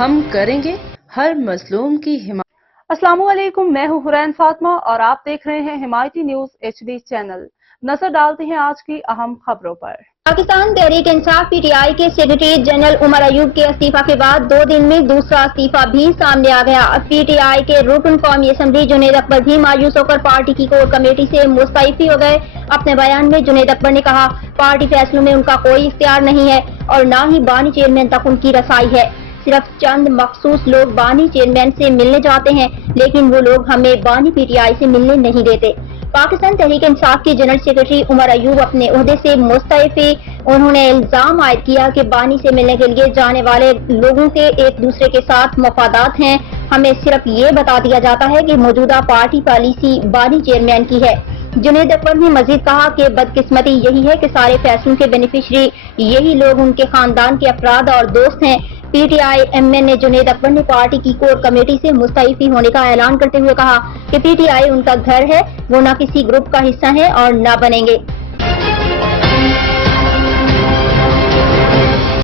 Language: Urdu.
ہم کریں گے ہر مظلوم کی حمایت۔ السلام علیکم، میں ہوں حرین فاطمہ اور آپ دیکھ رہے ہیں حمایتی نیوز HD چینل۔ نظر ڈالتے ہیں آج کی اہم خبروں پر۔ پاکستان تحریک انصاف پی ٹی آئی کے سیکریٹری جنرل عمر ایوب کے استعفے کے بعد 2 دن میں دوسرا استعفیٰ بھی سامنے آ گیا۔ پی ٹی آئی کے رکن قومی اسمبلی جنید اکبر بھی مایوس ہو کر پارٹی کی کور کمیٹی سے مستعفی ہو گئے۔ اپنے بیان میں جنید اکبر نے کہا، پارٹی فیصلوں میں ان کا کوئی اختیار نہیں ہے اور نہ ہی بانی چیئرمین تک ان کی رسائی ہے۔ صرف چند مخصوص لوگ بانی چیئرمین سے ملنے جاتے ہیں، لیکن وہ لوگ ہمیں بانی پی ٹی آئی سے ملنے نہیں دیتے۔ پاکستان تحریک انصاف کے جنرل سیکریٹری عمر ایوب اپنے عہدے سے مستعفی۔ انہوں نے الزام عائد کیا کہ بانی سے ملنے کے لیے جانے والے لوگوں کے ایک دوسرے کے ساتھ مفادات ہیں۔ ہمیں صرف یہ بتا دیا جاتا ہے کہ موجودہ پارٹی پالیسی بانی چیئرمین کی ہے۔ جنید اکبر نے مزید کہا کہ بدقسمتی یہی ہے کہ سارے فیصلوں کے بینیفیشری یہی لوگ ان کے خاندان کے افراد اور دوست ہیں۔ پی ٹی آئی ایم این نے جنید اکبر نے پارٹی کی کور کمیٹی سے مستعفی ہونے کا اعلان کرتے ہوئے کہا کہ پی ٹی آئی ان کا گھر ہے، وہ نہ کسی گروپ کا حصہ ہیں اور نہ بنیں گے۔